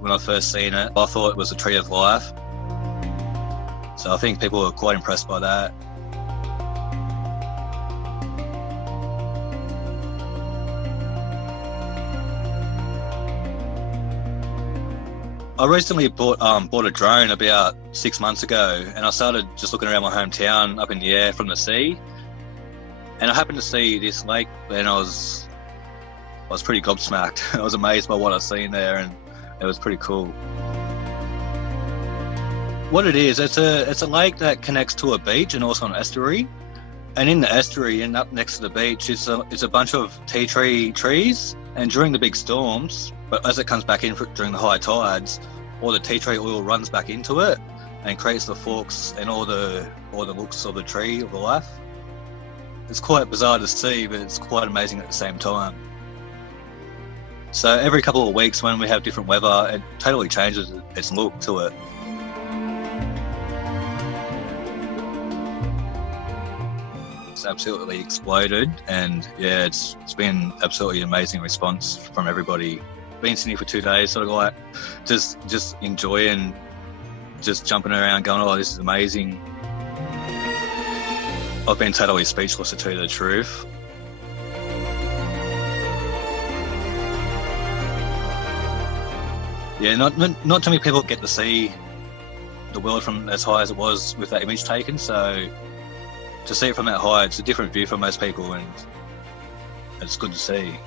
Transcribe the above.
when I first seen it. I thought it was a tree of life. So I think people were quite impressed by that. I recently bought a drone about 6 months ago, and I started just looking around my hometown up in the air from the sea, and I happened to see this lake, and I was pretty gobsmacked. I was amazed by what I seen there, and it was pretty cool. What it is, it's a lake that connects to a beach and also an estuary, and in the estuary and up next to the beach is a bunch of tea tree trees, and during the big storms, but as it comes back in during the high tides, all the tea tree oil runs back into it and creates the forks and all the looks of the tree of the life. It's quite bizarre to see, but it's quite amazing at the same time. So every couple of weeks when we have different weather, it totally changes its look to it. It's absolutely exploded, and yeah, it's been absolutely amazing response from everybody. Been in Sydney for 2 days, sort of like just enjoying, just jumping around, going, oh, this is amazing. I've been totally speechless, to tell you the truth. Yeah, not too many people get to see the world from as high as it was with that image taken, so to see it from that high, it's a different view for most people, and it's good to see.